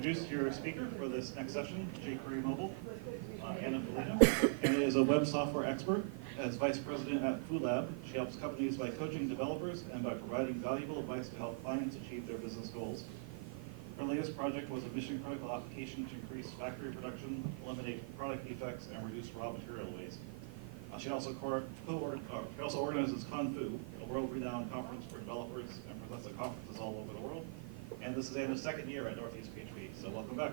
Introduce your speaker for this next session, jQuery Mobile, Anna Filina. Anna is a web software expert. As vice president at FoodLab, she helps companies by coaching developers and by providing valuable advice to help clients achieve their business goals. Her latest project was a mission-critical application to increase factory production, eliminate product defects, and reduce raw material waste. She also organizes Confu, a world-renowned conference for developers, and presents at conferences all over the world. And this is Anna's second year at Northeast PHP, so welcome back.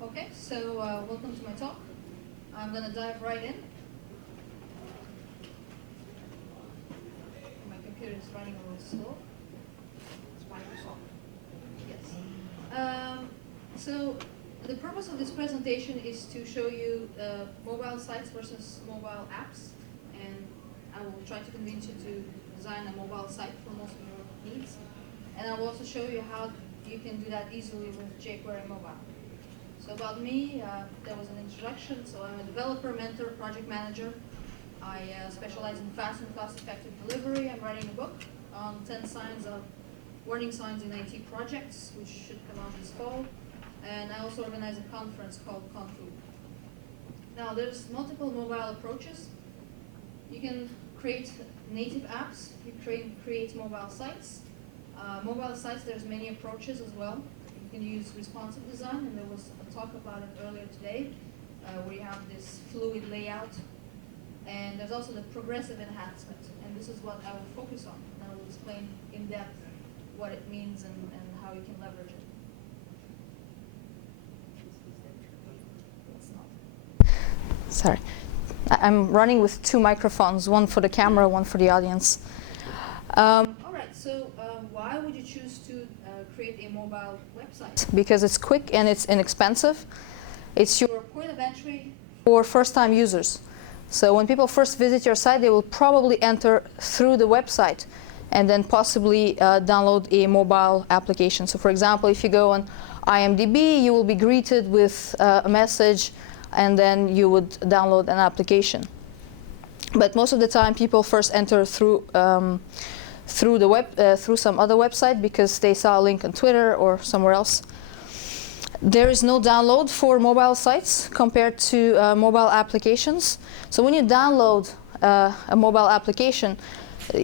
Okay, so welcome to my talk. I'm going to dive right in. My computer is running a little slow. It's Microsoft. Yes. So the purpose of this presentation is to show you mobile sites versus mobile apps, and I will try to convince you to design a mobile site for most of your needs. And I will also show you how you can do that easily with jQuery Mobile. So about me, there was an introduction. So I'm a developer, mentor, project manager. I specialize in fast and cost-effective delivery. I'm writing a book on 10 warning signs in IT projects, which should come out this fall. And I also organize a conference called Confu. Now, there's multiple mobile approaches. You can create native apps. You create mobile sites. Mobile sites, there's many approaches as well. You can use responsive design, and there was a talk about it earlier today, where you have this fluid layout. And there's also the progressive enhancement, and this is what I will focus on. And I will explain in depth what it means and how you can leverage it. Sorry. I'm running with two microphones, one for the camera, one for the audience. All right, so why would you choose to create a mobile website? Because it's quick and it's inexpensive. It's your point of entry for first-time users. So when people first visit your site, they will probably enter through the website and then possibly download a mobile application. So for example, if you go on IMDb, you will be greeted with a message, and then you would download an application. But most of the time, people first enter through the web, through some other website because they saw a link on Twitter or somewhere else. There is no download for mobile sites compared to mobile applications. So when you download a mobile application,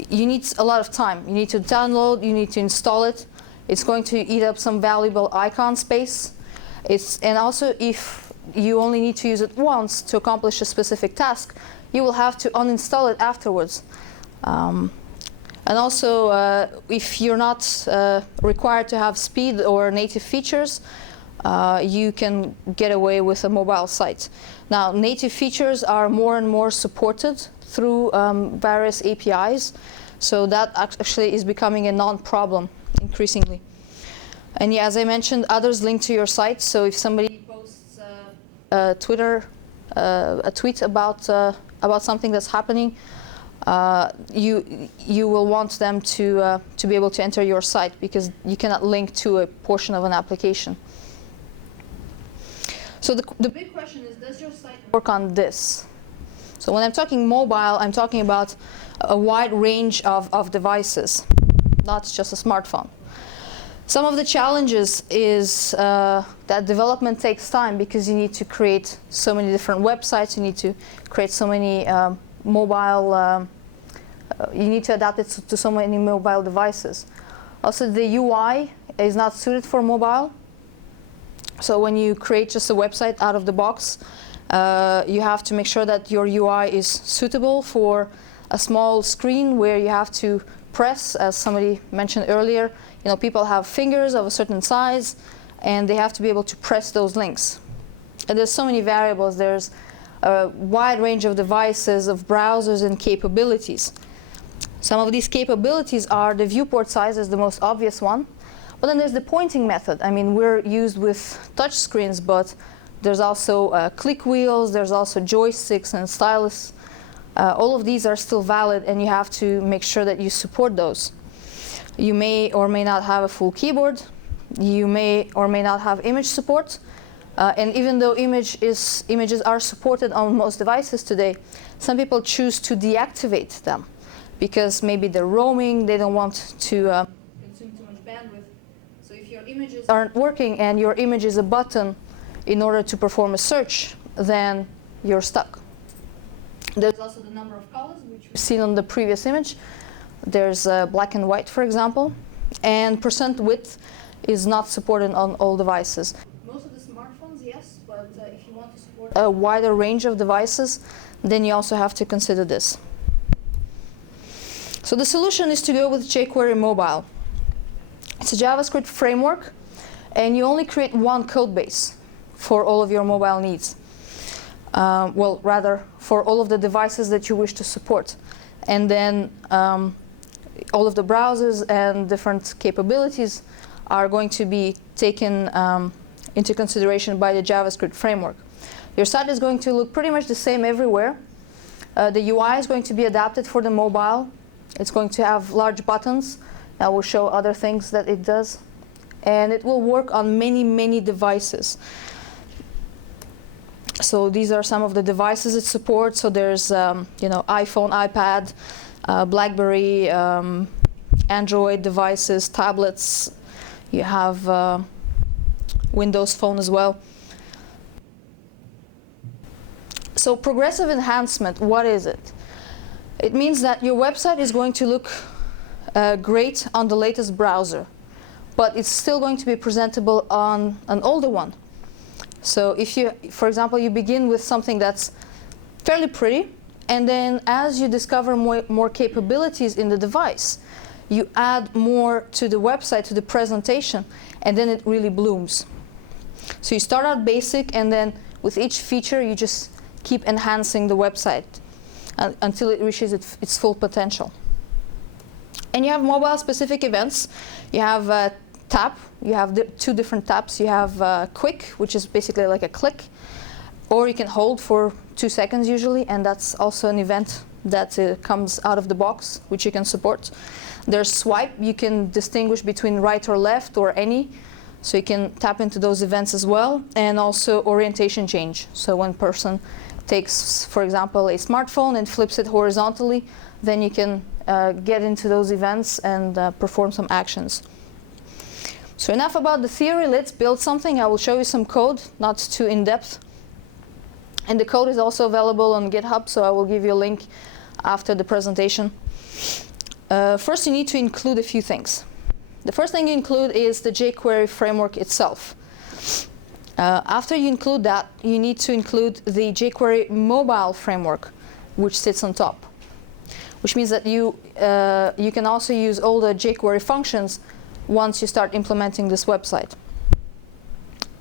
you need a lot of time. You need to download, you need to install it. It's going to eat up some valuable icon space. And also, if you only need to use it once to accomplish a specific task, you will have to uninstall it afterwards. And also, if you're not required to have speed or native features, you can get away with a mobile site. Now, native features are more and more supported through various APIs, so that actually is becoming a non-problem increasingly. And yeah, as I mentioned, others link to your site. So if somebody posts a tweet about something that's happening, you will want them to be able to enter your site, because you cannot link to a portion of an application. So the big question is, does your site work on this? So when I'm talking mobile, I'm talking about a wide range of devices, not just a smartphone. Some of the challenges is that development takes time, because you need to create so many different websites, you need to create so many mobile, you need to adapt it to so many mobile devices. Also, the UI is not suited for mobile. So when you create just a website out of the box, you have to make sure that your UI is suitable for a small screen where you have to press, as somebody mentioned earlier. You know, people have fingers of a certain size, and they have to be able to press those links. And there's so many variables. There's a wide range of devices, of browsers, and capabilities. Some of these capabilities are the viewport size is the most obvious one. But then there's the pointing method. I mean, we're used with touch screens, but there's also click wheels, there's also joysticks and stylus. All of these are still valid, and you have to make sure that you support those. You may or may not have a full keyboard. You may or may not have image support. And even though images are supported on most devices today, some people choose to deactivate them because maybe they're roaming, they don't want to consume too much bandwidth. So if your images aren't working and your image is a button in order to perform a search, then you're stuck. There's also the number of colors, which we've seen on the previous image. There's black and white, for example, and percent width is not supported on all devices. Most of the smartphones, yes, but if you want to support a wider range of devices, then you also have to consider this. So the solution is to go with jQuery Mobile. It's a JavaScript framework, and you only create one code base for all of your mobile needs. Well, rather, for all of the devices that you wish to support. And then all of the browsers and different capabilities are going to be taken into consideration by the JavaScript framework. Your site is going to look pretty much the same everywhere. The UI is going to be adapted for the mobile. It's going to have large buttons. I will show other things that it does. And it will work on many, many devices. So these are some of the devices it supports. So there's iPhone, iPad, BlackBerry, Android devices, tablets. You have Windows Phone as well. So progressive enhancement, what is it? It means that your website is going to look great on the latest browser, but it's still going to be presentable on an older one. So if you, for example, you begin with something that's fairly pretty, and then as you discover more capabilities in the device, you add more to the website, to the presentation, and then it really blooms. So you start out basic, and then with each feature, you just keep enhancing the website until it reaches its full potential. And you have mobile-specific events. You have a tab. You have two different tabs. You have quick, which is basically like a click, or you can hold for 2 seconds usually, and that's also an event that comes out of the box, which you can support. There's swipe. You can distinguish between right or left or any, so you can tap into those events as well. And also orientation change. So when a person takes, for example, a smartphone and flips it horizontally, then you can get into those events and perform some actions. So enough about the theory. Let's build something. I will show you some code, not too in-depth. And the code is also available on GitHub, so I will give you a link after the presentation. First, you need to include a few things. The first thing you include is the jQuery framework itself. After you include that, you need to include the jQuery mobile framework, which sits on top, which means that you can also use all the jQuery functions once you start implementing this website.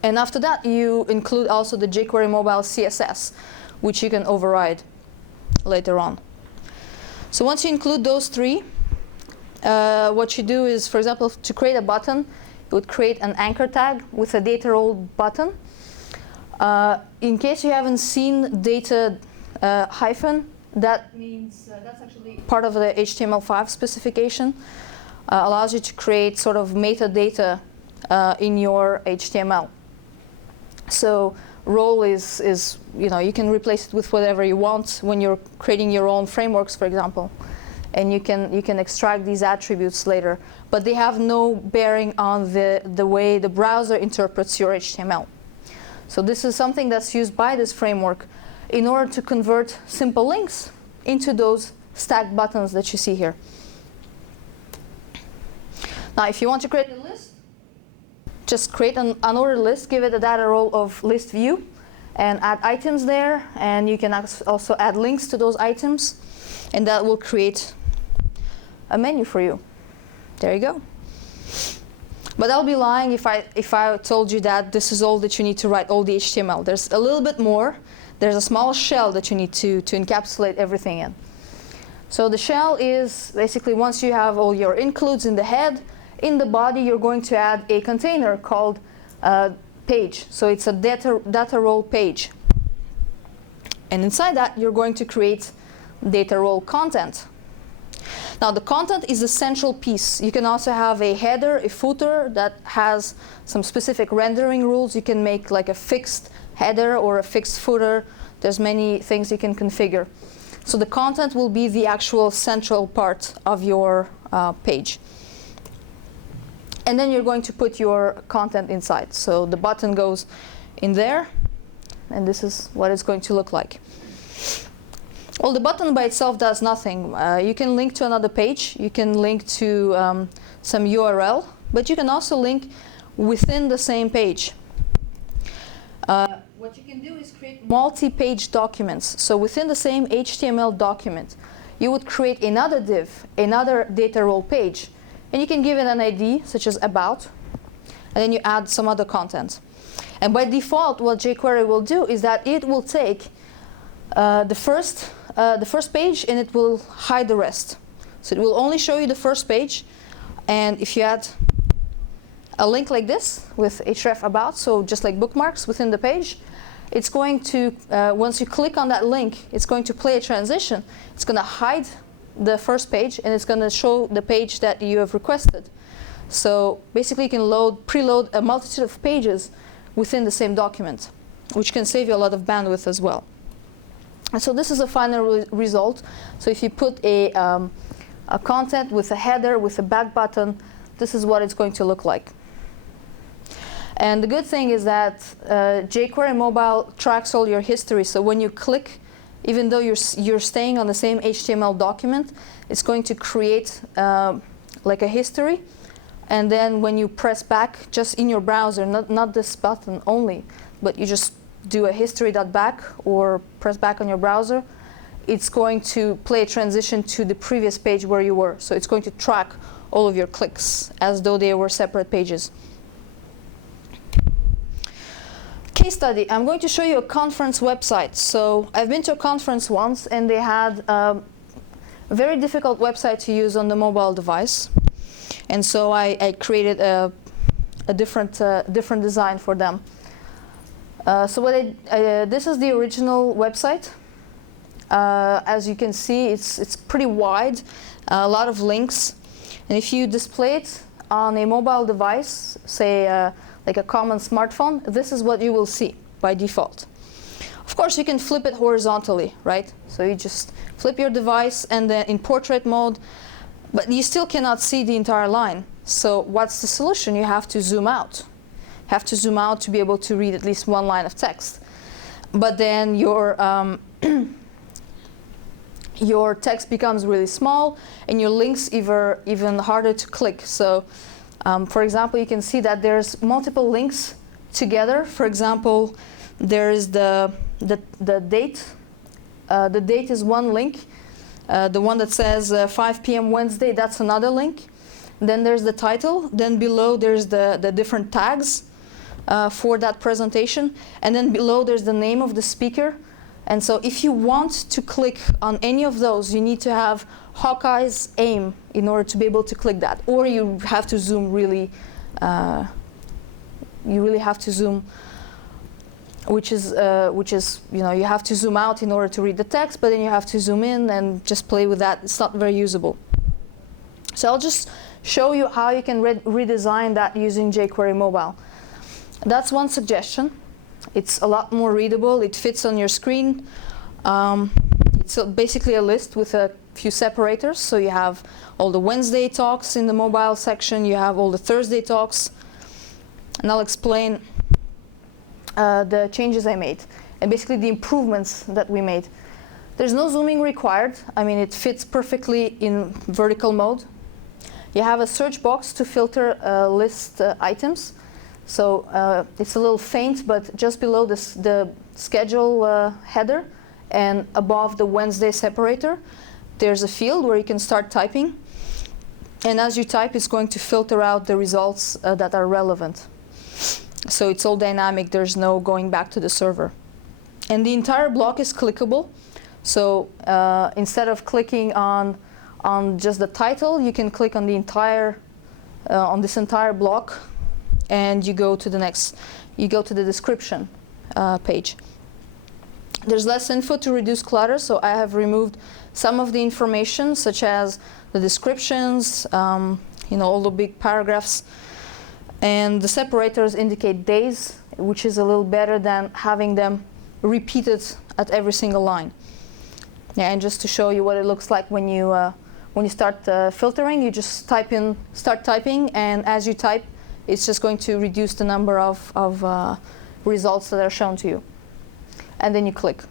And after that, you include also the jQuery mobile CSS, which you can override later on. So once you include those three, what you do is, for example, to create a button, you would create an anchor tag with a data role button. In case you haven't seen data hyphen, that means that's actually part of the HTML5 specification. Allows you to create sort of metadata in your HTML. So role is you can replace it with whatever you want when you're creating your own frameworks, for example, and you can extract these attributes later. But they have no bearing on the way the browser interprets your HTML. So this is something that's used by this framework in order to convert simple links into those stacked buttons that you see here. Now, if you want to create a list, just create an unordered list, give it a data role of list view, and add items there. And you can also add links to those items, and that will create a menu for you. There you go. But I'll be lying if I told you that this is all that you need to write, all the HTML. There's a little bit more. There's a small shell that you need to encapsulate everything in. So the shell is basically once you have all your includes in the head, in the body you're going to add a container called page. So it's a data role page. And inside that you're going to create data role content. Now the content is the central piece. You can also have a header, a footer that has some specific rendering rules. You can make like a fixed header or a fixed footer. There's many things you can configure. So the content will be the actual central part of your page. And then you're going to put your content inside. So the button goes in there, and this is what it's going to look like. Well, the button by itself does nothing. You can link to another page. You can link to some URL, but you can also link within the same page. What you can do is create multi-page documents. So within the same HTML document, you would create another div, another data role page, and you can give it an ID, such as about, and then you add some other content. And by default, what jQuery will do is that it will take the first page and it will hide the rest. So it will only show you the first page, and if you add a link like this with href about, so just like bookmarks within the page, it's going to, once you click on that link, it's going to play a transition. It's going to hide the first page, and it's going to show the page that you have requested. So basically, you can preload a multitude of pages within the same document, which can save you a lot of bandwidth as well. And so this is a final result. So if you put a content with a header, with a back button, this is what it's going to look like. And the good thing is that jQuery Mobile tracks all your history. So when you click, even though you're staying on the same HTML document, it's going to create like a history. And then when you press back, just in your browser, not this button only, but you just do a history.back or press back on your browser, it's going to play a transition to the previous page where you were. So it's going to track all of your clicks as though they were separate pages. Case study. I'm going to show you a conference website. So I've been to a conference once, and they had a very difficult website to use on the mobile device. And so I created a different design for them. So this is the original website. As you can see, it's pretty wide, a lot of links. And if you display it on a mobile device, say like a common smartphone, this is what you will see by default. Of course, you can flip it horizontally, right? So you just flip your device and then in portrait mode, but you still cannot see the entire line. So what's the solution? You have to zoom out. You have to zoom out to be able to read at least one line of text. But then your your text becomes really small, and your links even harder to click. So for example, you can see that there's multiple links together. For example, there is the date. The date is one link. The one that says 5 p.m. Wednesday, that's another link. Then there's the title. Then below there's the different tags for that presentation. And then below there's the name of the speaker. And so if you want to click on any of those, you need to have Hawkeye's aim in order to be able to click that. Or you have to zoom really, you really have to zoom, which is you have to zoom out in order to read the text, but then you have to zoom in and just play with that. It's not very usable. So I'll just show you how you can redesign that using jQuery Mobile. That's one suggestion. It's a lot more readable. It fits on your screen. It's basically a list with a few separators. So you have all the Wednesday talks in the mobile section. You have all the Thursday talks. And I'll explain the changes I made and basically the improvements that we made. There's no zooming required. I mean, it fits perfectly in vertical mode. You have a search box to filter list items. So it's a little faint, but just below the schedule header and above the Wednesday separator, there's a field where you can start typing. And as you type, it's going to filter out the results that are relevant. So it's all dynamic. There's no going back to the server. And the entire block is clickable. So instead of clicking on just the title, you can click on the entire on this entire block, and you go to the next. You go to the description page. There's less info to reduce clutter, so I have removed some of the information, such as the descriptions, all the big paragraphs. And the separators indicate days, which is a little better than having them repeated at every single line. Yeah, and just to show you what it looks like when you start filtering, you just start typing, and as you type, it's just going to reduce the number of results that are shown to you. And then you click.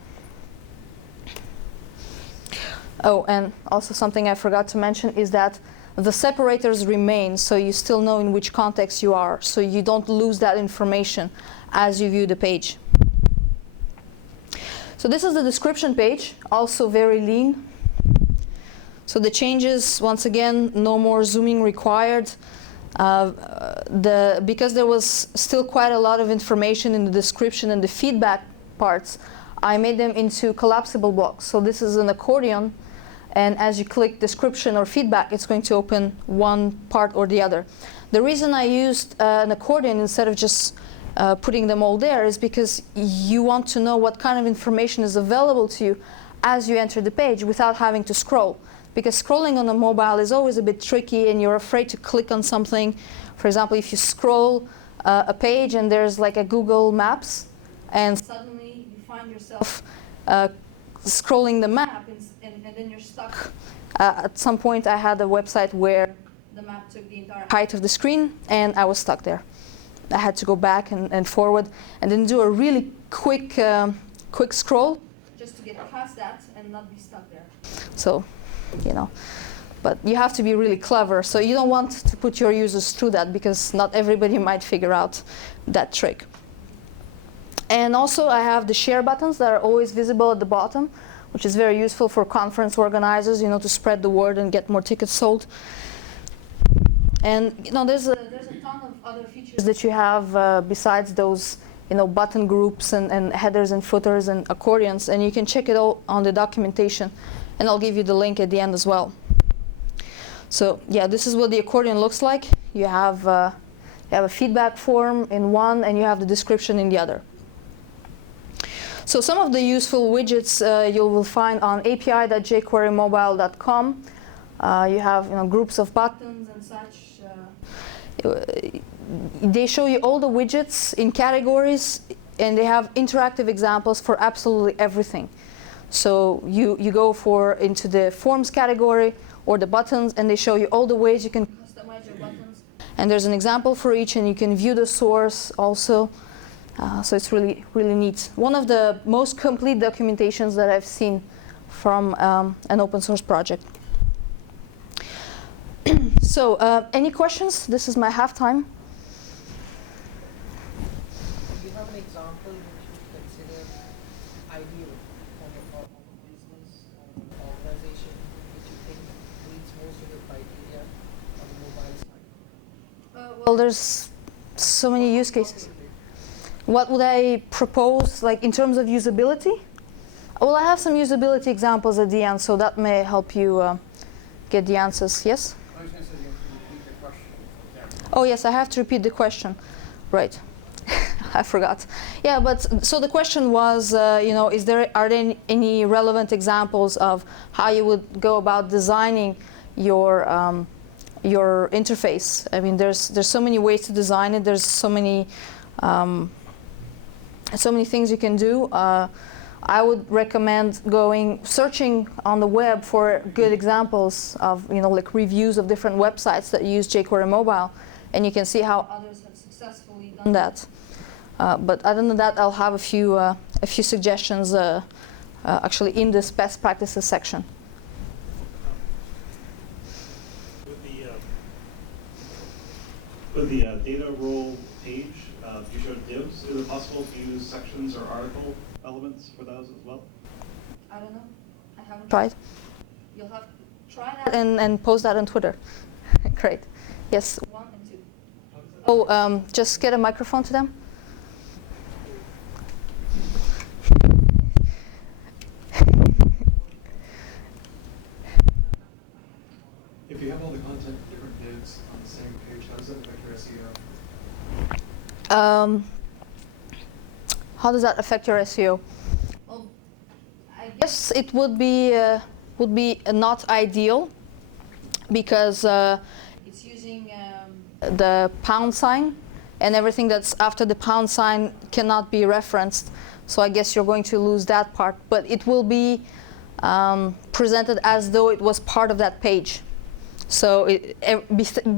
Oh, and also something I forgot to mention is that the separators remain, so you still know in which context you are, so you don't lose that information as you view the page. So this is the description page, also very lean. So the changes, once again, no more zooming required. Because there was still quite a lot of information in the description and the feedback parts, I made them into collapsible blocks. So this is an accordion, and as you click description or feedback, it's going to open one part or the other. The reason I used an accordion instead of just putting them all there is because you want to know what kind of information is available to you as you enter the page without having to scroll. Because scrolling on a mobile is always a bit tricky, and you're afraid to click on something. For example, if you scroll a page and there's like a Google Maps, and suddenly you find yourself scrolling the map, and then you're stuck. At some point, I had a website where the map took the entire height of the screen, and I was stuck there. I had to go back and forward, and then do a really quick scroll, just to get past that and not be stuck there. So, but you have to be really clever. So you don't want to put your users through that, because not everybody might figure out that trick. And also I have the share buttons that are always visible at the bottom, which is very useful for conference organizers, to spread the word and get more tickets sold. And there's a ton of other features that you have besides those button groups and headers and footers and accordions, and you can check it all on the documentation, and I'll give you the link at the end as well. So yeah, this is what the accordion looks like. You have a feedback form in one, and you have the description in the other. So some of the useful widgets you will find on api.jquerymobile.com. You have groups of buttons and such. They show you all the widgets in categories, and they have interactive examples for absolutely everything. So you go into the forms category or the buttons, and they show you all the ways you can customize your buttons. And there's an example for each, and you can view the source also. So it's really, really neat. One of the most complete documentations that I've seen from an open source project. So any questions? This is my halftime. Do you have an example which you consider ideal for a business or an organization which you think meets most of the criteria on the mobile side? Well, there's so many use cases. What would I propose, like in terms of usability? Well, I have some usability examples at the end, so that may help you get the answers. Yes? I was going to say you have to repeat the question. Oh yes, I have to repeat the question. Right. I forgot. Yeah, but so the question was, are there any relevant examples of how you would go about designing your interface? I mean, there's so many ways to design it. There's so many things you can do. I would recommend searching on the web for good examples of, like reviews of different websites that use jQuery Mobile, and you can see how others have successfully done that. But other than that, I'll have a few suggestions actually in this best practices section. With the data role page, you showed divs. Is it possible to use sections or article elements for those as well? I don't know. I haven't tried. You'll have to try that and post that on Twitter. Great. Yes, 1 and 2. Oh, just get a microphone to them. If you have all the content in different divs on the same page, how does that affect your SEO? How does that affect your SEO? Well, Yes, it would be not ideal because it's using the pound sign, and everything that's after the pound sign cannot be referenced. So I guess you're going to lose that part, but it will be presented as though it was part of that page. So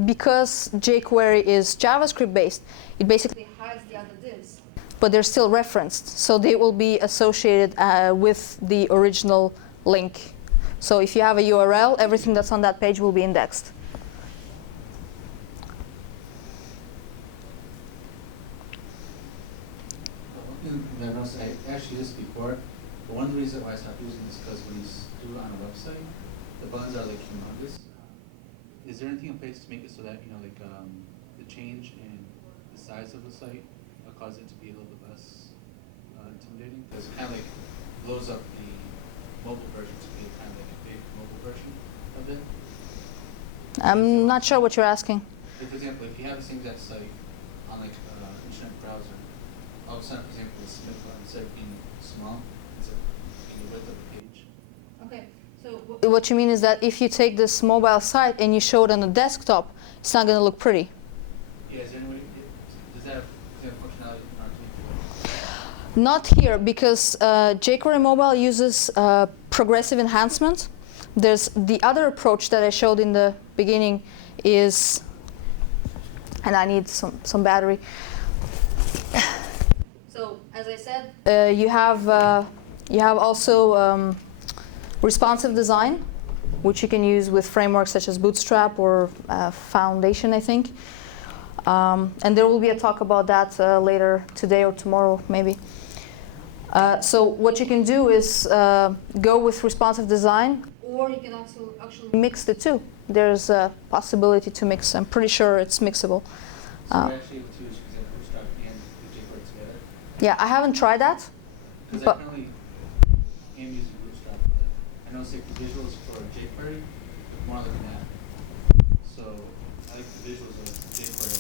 because jQuery is JavaScript based, it basically hides the other divs, but they're still referenced. So they will be associated with the original link. So if you have a URL, everything that's on that page will be indexed. I noticed I actually used it before, but one of the reasons why I stopped using this is because when you do it on a website, the buttons are like humongous. Is there anything in place to make it so that, the change in the size of the site will cause it to be a little bit less intimidating? Because it kind of like blows up the mobile version to be kind of like a big mobile version of it. I'm not sure what you're asking. Like, for example, if you have the same exact site on like an internet browser, all of a sudden, for example, the submit button, instead of being small, it's in the width of the page. Okay. So what you mean is that if you take this mobile site and you show it on a desktop, it's not going to look pretty. Yeah, is there any way, does that have functionality in R2? Not here, because jQuery Mobile uses progressive enhancement. There's the other approach that I showed in the beginning is, and I need some battery. So as I said, you have also responsive design, which you can use with frameworks such as Bootstrap or Foundation, I think. And there will be a talk about that later today or tomorrow, maybe. So what you can do is go with responsive design, or you can also actually mix the two. There's a possibility to mix. I'm pretty sure it's mixable. So you're actually able to use, for example, Bootstrap and the jQuery together? Yeah, I haven't tried that. Because I currently am using Bootstrap, but I know like the visuals for jQuery look more like an app. So I like the visuals of jQuery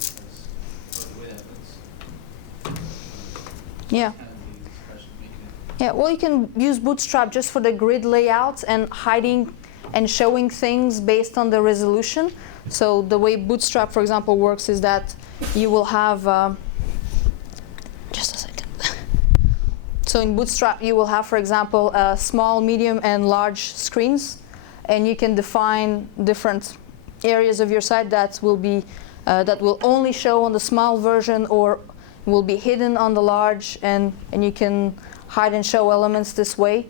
because of the way that looks. Yeah. Kind of the expression making it. Yeah, well, you can use Bootstrap just for the grid layout and hiding and showing things based on the resolution. So the way Bootstrap, for example, works is that you will have, just a second. So in Bootstrap, you will have, for example, small, medium, and large screens, and you can define different areas of your site that will only show on the small version or will be hidden on the large, and you can hide and show elements this way.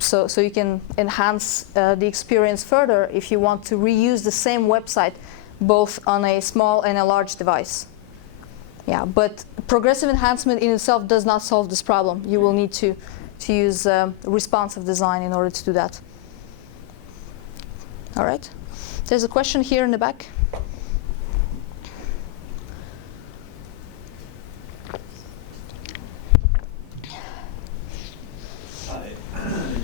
So you can enhance the experience further if you want to reuse the same website both on a small and a large device. Yeah, but progressive enhancement in itself does not solve this problem. You will need to use responsive design in order to do that. All right. There's a question here in the back.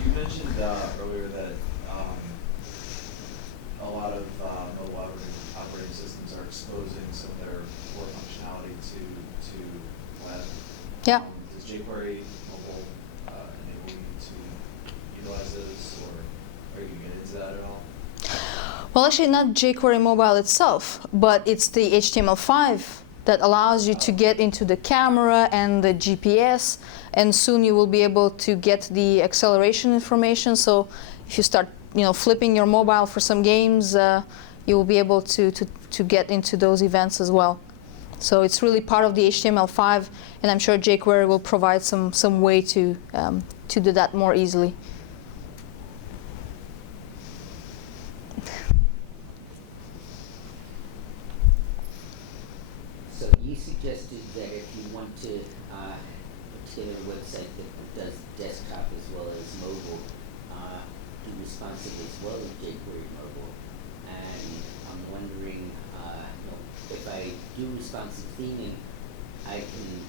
You mentioned earlier that a lot of mobile operating systems are exposing some of their core functionality to web. Yeah. Does jQuery mobile enable you to utilize those, or are you going to get into that at all? Well, actually, not jQuery Mobile itself, but it's the HTML5 that allows you to get into the camera and the GPS, and soon you will be able to get the acceleration information. So if you start, flipping your mobile for some games, you will be able to get into those events as well. So it's really part of the HTML5, and I'm sure jQuery will provide some way to do that more easily. So you suggested that if you want to put together a website that does desktop as well as mobile, do responsive as well as jQuery mobile. And I'm wondering, if I do responsive theming, I can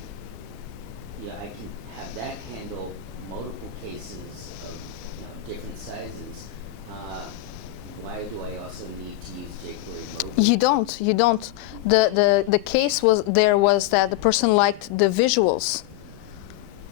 have that handle multiple cases of different sizes. Why do I also need to use jQuery mobile? You don't. The case was that the person liked the visuals.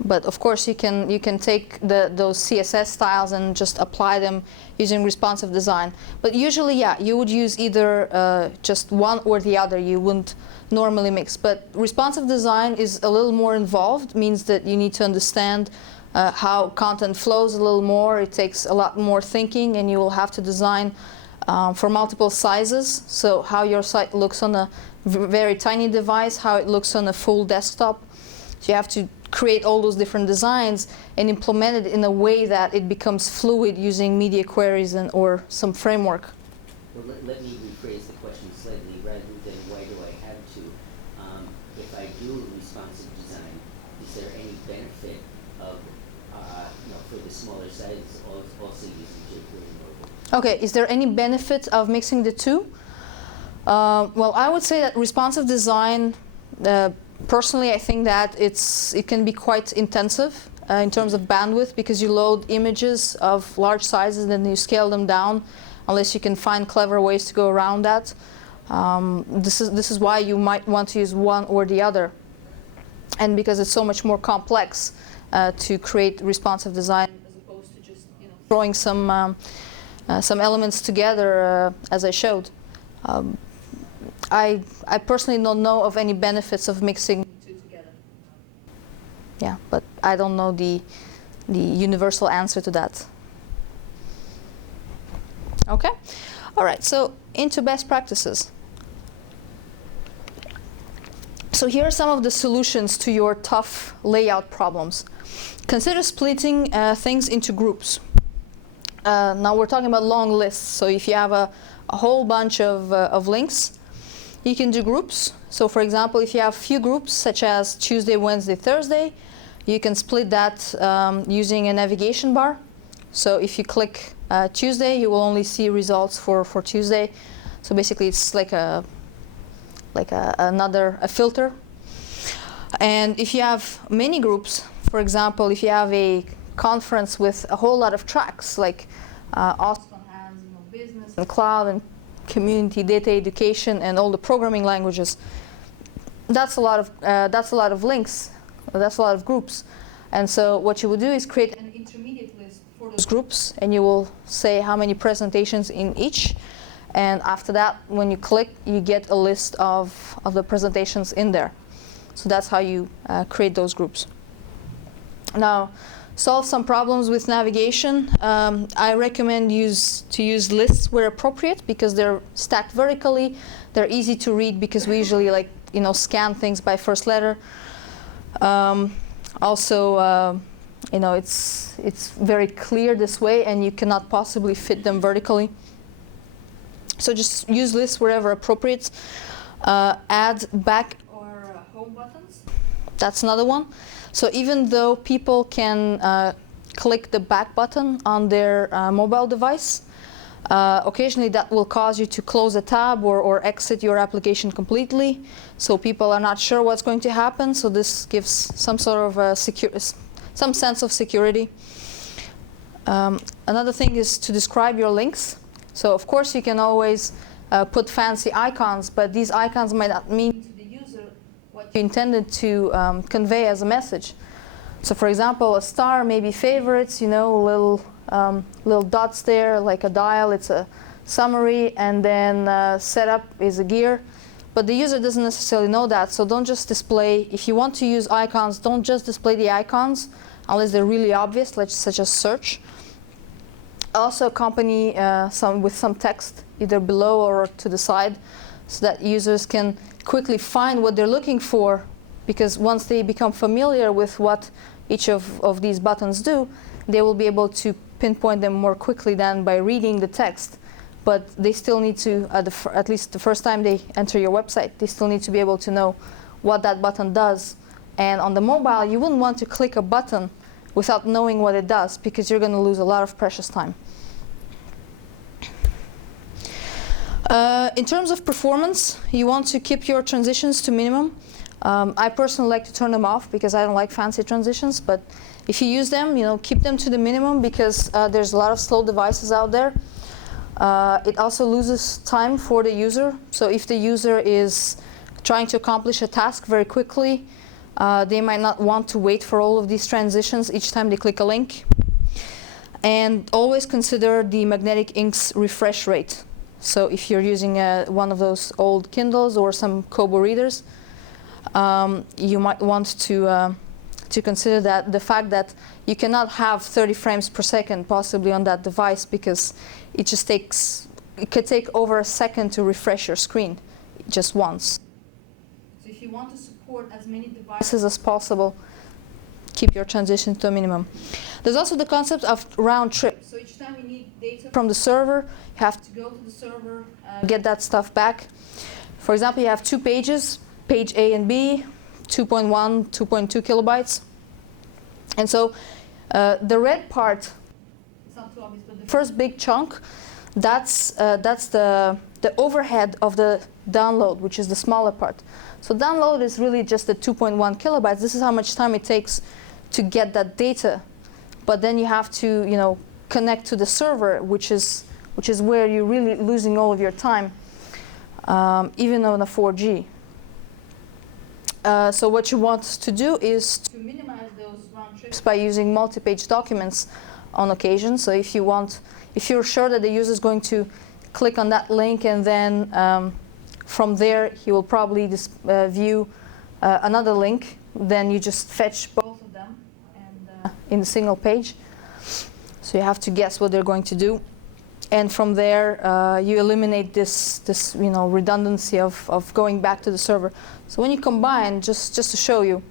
But of course, you can take those CSS styles and just apply them using responsive design. But usually, yeah, you would use either just one or the other. You wouldn't normally mix. But responsive design is a little more involved. Means that you need to understand how content flows a little more. It takes a lot more thinking, and you will have to design for multiple sizes. So how your site looks on a very tiny device, how it looks on a full desktop. So you have to create all those different designs and implement it in a way that it becomes fluid using media queries or some framework. Well, let me rephrase the question slightly. Rather than why do I have to, if I do responsive design, is there any benefit of, for the smaller sites also using jQuery mobile? Okay, is there any benefit of mixing the two? Well, I would say that responsive design, personally, I think that it can be quite intensive in terms of bandwidth, because you load images of large sizes and then you scale them down, unless you can find clever ways to go around that. This is why you might want to use one or the other, and because it's so much more complex to create responsive design as opposed to just throwing some elements together as I showed. I personally don't know of any benefits of mixing the two together. Yeah, but I don't know the universal answer to that. Okay, all right. So into best practices. So here are some of the solutions to your tough layout problems. Consider splitting things into groups. Now we're talking about long lists. So if you have a whole bunch of links, you can do groups. So for example, if you have few groups such as Tuesday, Wednesday, Thursday, you can split that using a navigation bar. So if you click Tuesday, you will only see results for Tuesday. So basically it's like another filter. And if you have many groups, for example, if you have a conference with a whole lot of tracks, like Austin has business and cloud and community, data education, and all the programming languages. That's a lot of links. That's a lot of groups. And so what you would do is create an intermediate list for those groups, and you will say how many presentations in each. And after that, when you click, you get a list of the presentations in there. So that's how you create those groups. Now, solve some problems with navigation. I recommend to use lists where appropriate, because they're stacked vertically. They're easy to read because we usually scan things by first letter. Also, it's very clear this way, and you cannot possibly fit them vertically. So just use lists wherever appropriate. Add back or home buttons. That's another one. So even though people can click the back button on their mobile device, occasionally that will cause you to close a tab or exit your application completely. So people are not sure what's going to happen. So this gives some sort of some sense of security. Another thing is to describe your links. So of course you can always put fancy icons, but these icons might not mean to the user what you intended to convey as a message. So for example, a star may be favorites, little dots there, like a dial, it's a summary, and then setup is a gear. But the user doesn't necessarily know that, so don't just display, if you want to use icons, don't just display the icons unless they're really obvious, such as search. Also accompany with some text, either below or to the side, so that users can quickly find what they're looking for, because once they become familiar with what each of these buttons do, they will be able to pinpoint them more quickly than by reading the text. But they still need to, at least the first time they enter your website, they still need to be able to know what that button does. And on the mobile, you wouldn't want to click a button without knowing what it does, because you're going to lose a lot of precious time. In terms of performance, you want to keep your transitions to minimum. I personally like to turn them off because I don't like fancy transitions, but if you use them, keep them to the minimum, because there's a lot of slow devices out there. It also loses time for the user. So if the user is trying to accomplish a task very quickly, They might not want to wait for all of these transitions each time they click a link. And always consider the magnetic ink's refresh rate. So if you're using one of those old Kindles or some Kobo readers, you might want to consider that the fact that you cannot have 30 frames per second possibly on that device, because it could take over a second to refresh your screen just once. So if you want to support as many devices as possible, keep your transitions to a minimum. There's also the concept of round trip. So each time you need data from the server, you have to go to the server, get that stuff back. For example, you have two pages, page A and B, 2.1, 2.2 kilobytes. And so the red part, it's not too obvious, but the first big chunk, that's the overhead of the download, which is the smaller part. So download is really just the 2.1 kilobytes. This is how much time it takes to get that data. But then you have to, connect to the server, which is where you're really losing all of your time, even on a 4G. So what you want to do is to minimize those round trips by using multi-page documents on occasion. So if you're sure that the user is going to click on that link, and then from there he will probably view another link, then you just fetch both of them and in a single page. So you have to guess what they're going to do, and from there you eliminate this redundancy of going back to the server. So when you combine, just to show you,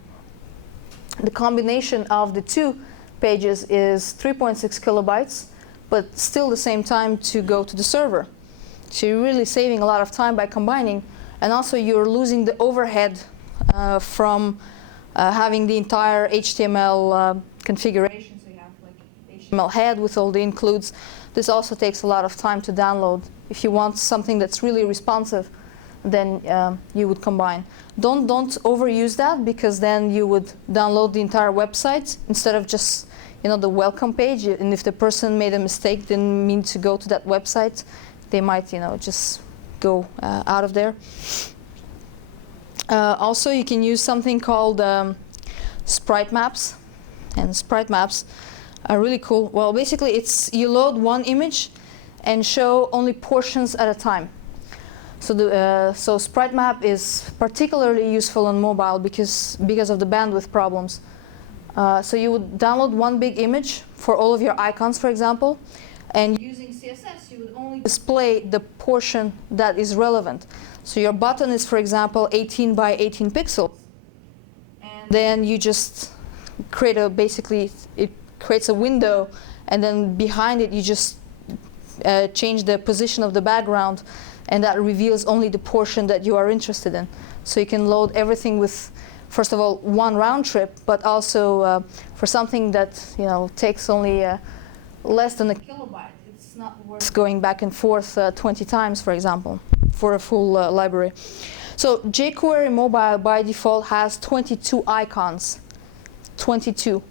the combination of the two pages is 3.6 kilobytes, but still the same time to go to the server. So you're really saving a lot of time by combining, and also you're losing the overhead from having the entire HTML configuration. So you have like HTML head with all the includes. This also takes a lot of time to download. If you want something that's really responsive, then you would combine. Don't overuse that, because then you would download the entire website instead of just the welcome page. And if the person made a mistake, didn't mean to go to that website, they might just go out of there. Also, you can use something called sprite maps, and sprite maps are really cool. Well, basically, you load one image and show only portions at a time. So sprite map is particularly useful on mobile because of the bandwidth problems. So you would download one big image for all of your icons, for example, and using CSS, you would only display the portion that is relevant. So your button is, for example, 18 by 18 pixels, and then you just create it creates a window, and then behind it you just change the position of the background, and that reveals only the portion that you are interested in. So you can load everything with, first of all, one round trip, but also for something that takes only less than a kilobyte. It's not worth going back and forth 20 times, for example, for a full library. So jQuery Mobile by default has 22 icons, 22,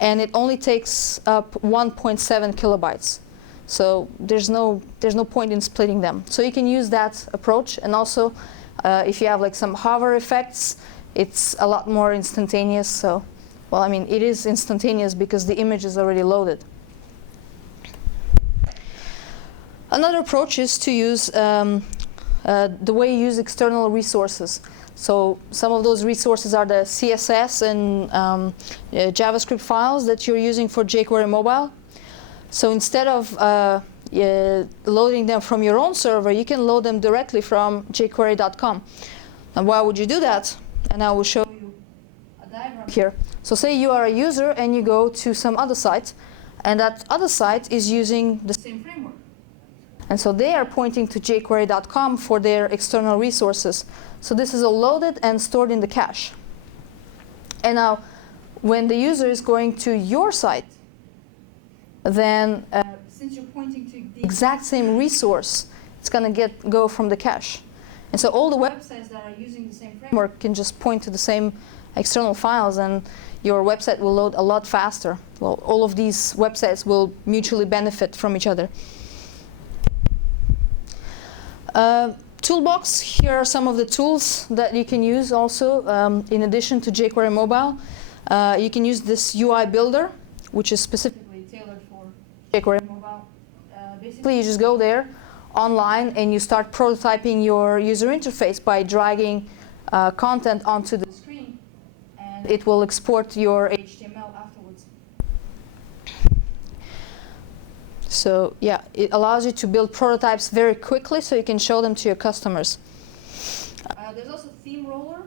and it only takes up 1.7 kilobytes. So there's no point in splitting them. So you can use that approach, and also if you have like some hover effects, it's a lot more instantaneous. So, well, I mean, it is instantaneous because the image is already loaded. Another approach is to use the way you use external resources. So some of those resources are the CSS and JavaScript files that you're using for jQuery Mobile. So instead of loading them from your own server, you can load them directly from jQuery.com. And why would you do that? And I will show you a diagram here. So say you are a user and you go to some other site, and that other site is using the same framework. And so they are pointing to jQuery.com for their external resources. So this is all loaded and stored in the cache. And now, when the user is going to your site, then since you're pointing to the exact same resource, it's going to go from the cache. And so all the websites that are using the same framework can just point to the same external files, and your website will load a lot faster. Well, all of these websites will mutually benefit from each other. Toolbox, here are some of the tools that you can use also in addition to jQuery Mobile. You can use this UI builder, which is specifically tailored for jQuery Mobile. Basically, you just go there online and you start prototyping your user interface by dragging content onto the screen, and it will export your HTML afterwards. So yeah, it allows you to build prototypes very quickly so you can show them to your customers. There's also Theme Roller.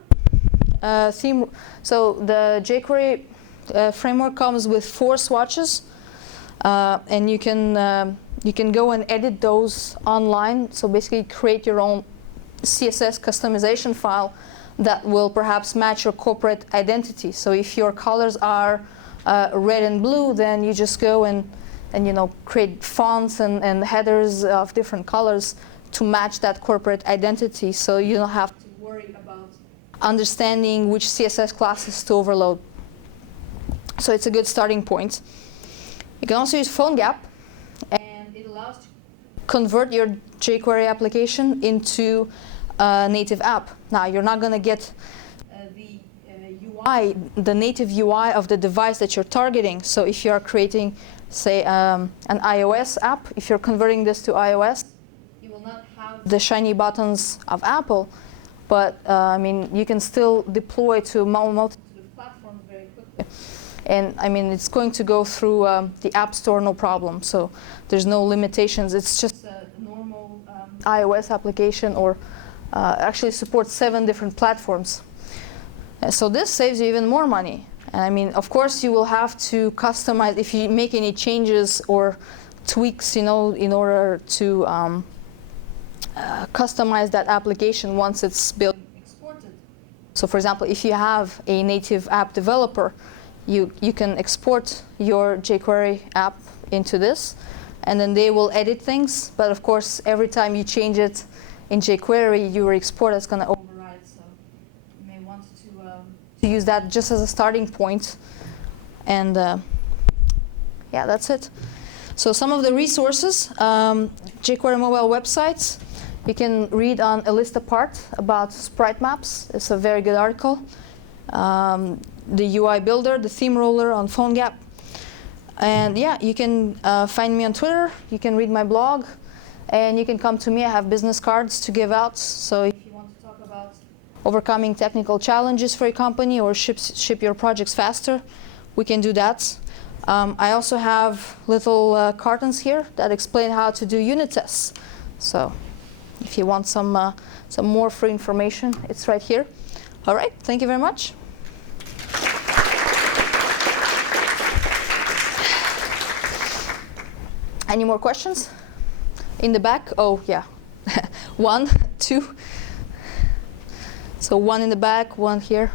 So the jQuery framework comes with 4 swatches, and you can go and edit those online. So basically create your own CSS customization file that will perhaps match your corporate identity. So if your colors are red and blue, then you just go and create fonts and headers of different colors to match that corporate identity, so you don't have to worry about understanding which CSS classes to overload. So it's a good starting point. You can also use PhoneGap, and it allows you to convert your jQuery application into a native app. Now, you're not going to get the native UI of the device that you're targeting. So if you're creating, say, an iOS app, if you're converting this to iOS, you will not have the shiny buttons of Apple, but I mean, you can still deploy to multitude of platforms very quickly. And I mean, it's going to go through the App Store, no problem. So there's no limitations. It's just a normal iOS application, or actually supports 7 different platforms. So this saves you even more money. And I mean, of course, you will have to customize if you make any changes or tweaks, in order to customize that application once it's built and exported. So for example, if you have a native app developer, you can export your jQuery app into this, and then they will edit things. But of course, every time you change it in jQuery, your export is going to override. So you may want to use that just as a starting point. And yeah, that's it. So some of the resources, jQuery mobile websites. You can read on Elistapart about sprite maps. It's a very good article. The UI builder, the theme roller on PhoneGap. And yeah, you can find me on Twitter. You can read my blog. And you can come to me. I have business cards to give out. So if you want to talk about overcoming technical challenges for your company or ship your projects faster, we can do that. I also have little cartons here that explain how to do unit tests. So if you want some more free information, it's right here. All right, thank you very much. Any more questions? In the back? Oh, yeah. 1, 2. So 1 in the back, 1 here.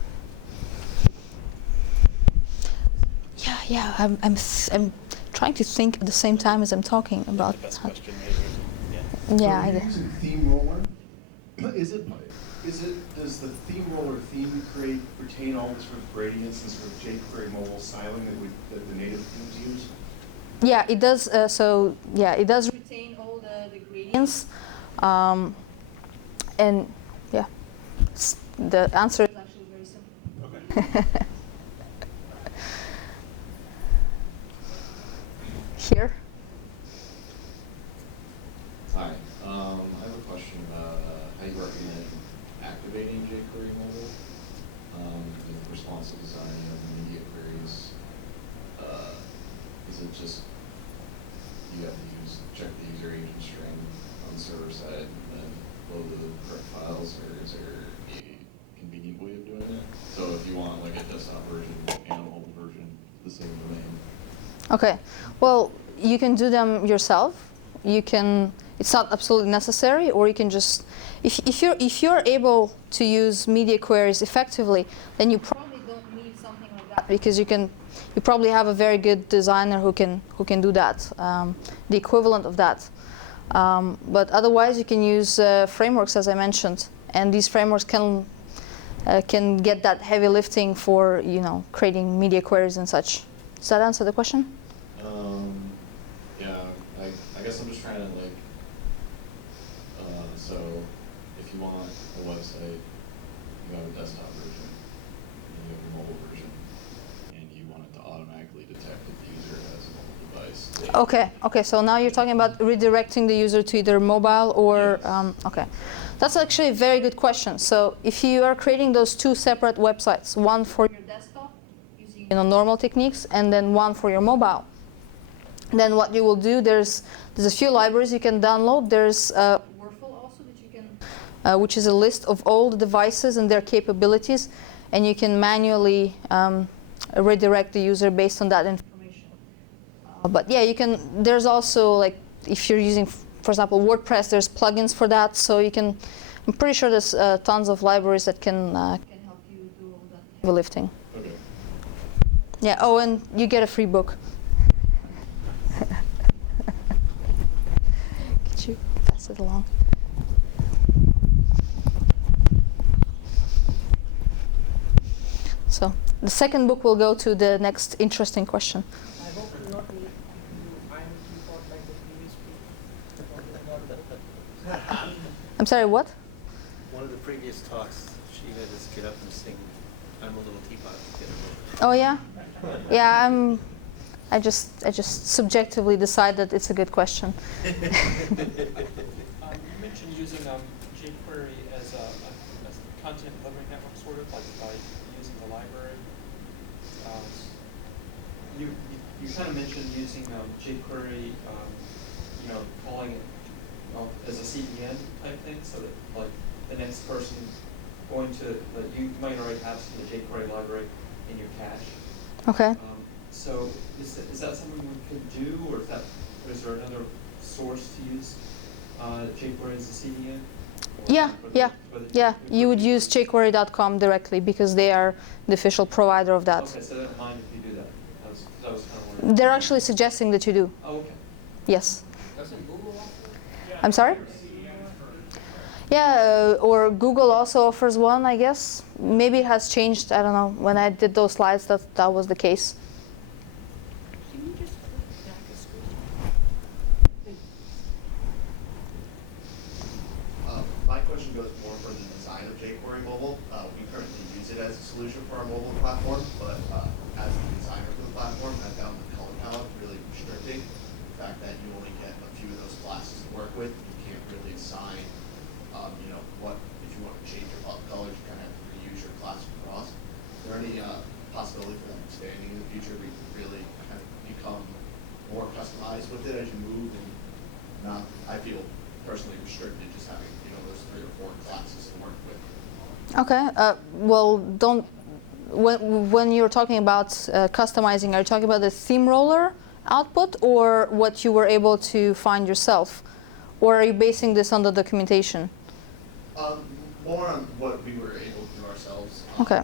Yeah. I'm trying to think at the same time as I'm talking about. That's the best question, maybe. Yeah. So you're using theme roller. Does the theme roller theme retain all the sort of gradients and sort of jQuery mobile styling that the native themes use? Yeah, it does. It does retain all the gradients, and yeah, the answer is actually very simple. Okay. Here. Hi, I have a question about how you recommend activating jQuery mobile with responsive design of media queries. Is it just you have to check the user agent string on the server side and then load the correct files, or is there a convenient way of doing it? So if you want like a desktop version and a mobile version, the same domain. Okay. Well, you can do them yourself. You can. It's not absolutely necessary, or you can just. If you're able to use media queries effectively, then you probably don't need something like that, because you probably have a very good designer who can do that, the equivalent of that. But otherwise, you can use frameworks, as I mentioned, and these frameworks can get that heavy lifting for creating media queries and such. Does that answer the question? Yeah, I guess I'm just trying to so if you want a website, you have a desktop version, and you have a mobile version, and you want it to automatically detect if the user has a mobile device. Okay, okay, so now you're talking about redirecting the user to either mobile or, Yes. okay. That's actually a very good question. So if you are creating those two separate websites, one for your desktop using normal techniques, and then one for your mobile, then what you will do, there's a few libraries you can download. There's Wordful also that you can, which is a list of all the devices and their capabilities, and you can manually redirect the user based on that information. But yeah, you can. There's also, like, if you're using, for example, WordPress, there's plugins for that. So you can. I'm pretty sure there's tons of libraries that can help you do all that heavy lifting. Okay. Yeah. Oh, and you get a free book. Could you pass it along? So the second book will go to the next interesting question. I hope you not need to iron keyboard like the previous speaker. I'm sorry, what? One of the previous talks, she had us get up and sing "I'm a Little Teapot" to get a book. Oh yeah, yeah. I just subjectively decide that it's a good question. You mentioned using jQuery as a content delivery network, sort of, like by using the library. You kind of mentioned using jQuery, calling it as a CDN type thing, so that like the next person going to, you might already have some of the jQuery library in your cache. Okay. So is that something we could do, or is there another source to use jQuery as a CDN? Yeah. You would use jQuery.com directly because they are the official provider of that. Okay, so I don't mind if you do that. That was kind of wondering. They're actually suggesting that you do. Oh, okay. Yes. Doesn't Google offer? I'm sorry? Yeah, or Google also offers one, I guess. Maybe it has changed. I don't know. When I did those slides, that was the case. Can you just click back the screen? My question goes more for the design of jQuery Mobile. We currently use it as a solution for our mobile platform, but as the designer for the platform, I found the color palette really restricting. The fact that you only get a few of those classes to work with, you can't really assign, what if you want to change your colors, you kind of have to reuse your class across. Is there any possibility for them expanding in the future where you can really kind of become more customized with it as you move and not, I feel personally restricted just having, those 3 or 4 classes to work with. Okay. Well, when you're talking about customizing, are you talking about the theme roller output or what you were able to find yourself? Or are you basing this on the documentation? More on what we were able to do ourselves. Okay.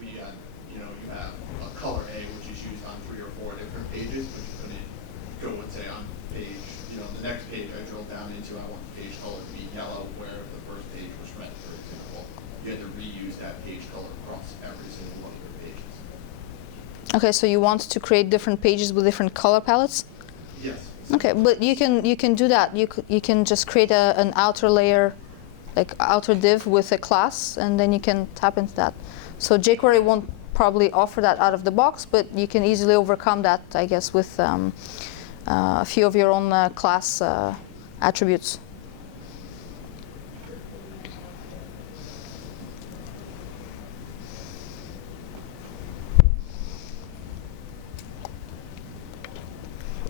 We had, you have a color A, which is used on 3 or 4 different pages, but you couldn't go and say on page, the next page I drilled down into, I want the page color to be yellow, where the first page was red, for example. You had to reuse that page color across every single one of your pages. Okay, so you want to create different pages with different color palettes? Yes. Okay, but you can do that. You can just create an outer layer, like outer div with a class, and then you can tap into that. So jQuery won't probably offer that out of the box, but you can easily overcome that, I guess, with a few of your own class attributes.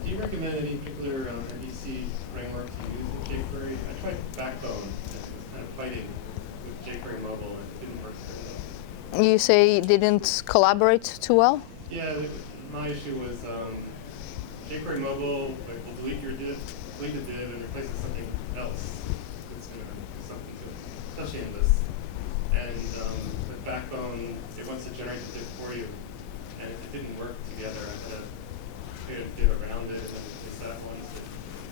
Do you recommend any particular MVC framework to use in jQuery? I tried Backbone and was kind of fighting with jQuery mobile and it didn't work very well. You say they didn't collaborate too well? Yeah, my issue was jQuery mobile, will delete your div, delete the div and replace it with something else that's going to do something to it, especially in this. And with Backbone, it wants to generate the div for you. And if it didn't work together, I had to create a div around it and then replace that one.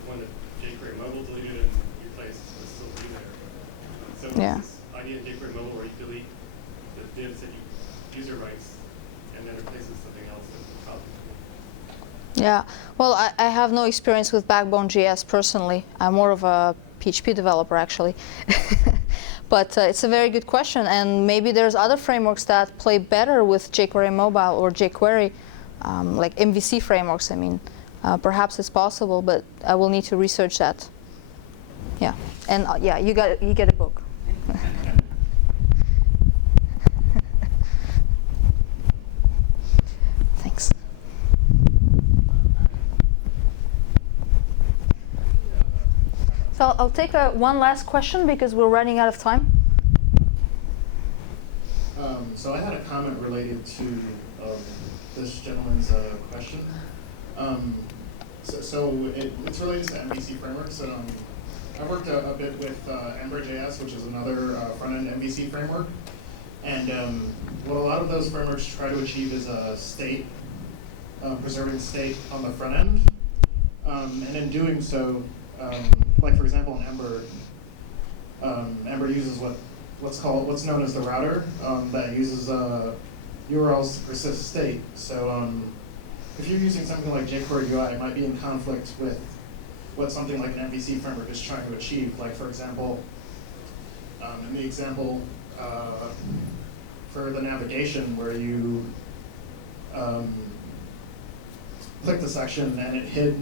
One that jQuery mobile deleted and replaced was still be there. So Yeah. it's this idea in jQuery mobile where you delete the divs that user writes and then replace it with something else. That's probably Yeah, well, I have no experience with Backbone.js personally. I'm more of a PHP developer, actually. But it's a very good question, and maybe there's other frameworks that play better with jQuery Mobile or jQuery, like MVC frameworks. I mean, perhaps it's possible, but I will need to research that. Yeah, and yeah, you get a book. Thanks. So I'll take one last question because we're running out of time. So I had a comment related to this gentleman's question. It's related to MVC frameworks. I worked a bit with Ember.js, which is another front-end MVC framework. And what a lot of those frameworks try to achieve is a state, preserving state on the front end. And in doing so, like for example in Ember, Ember uses what's known as the router that uses URLs to persist state. So if you're using something like jQuery UI, it might be in conflict with what something like an MVC framework is trying to achieve. Like for example, in the example for the navigation where you clicked a section and it hid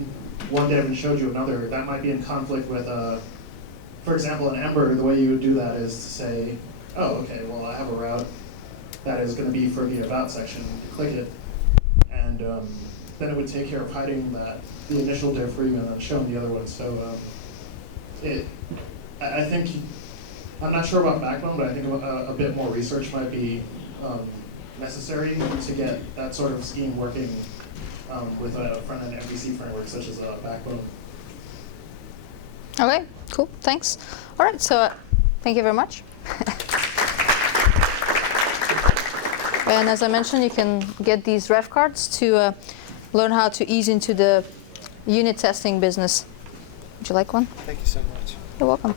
one div and showed you another, that might be in conflict with, for example, in Ember, the way you would do that is to say, oh, okay, well, I have a route that is going to be for the about section. You click it, and then it would take care of hiding the initial div for you and then showing the other one. So I think, I'm not sure about Backbone, but I think a bit more research might be necessary to get that sort of scheme working with a front-end MVC framework such as Backbone. Okay, cool, thanks. All right, so thank you very much. And as I mentioned, you can get these ref cards to learn how to ease into the unit testing business. Would you like one? Thank you so much. You're welcome.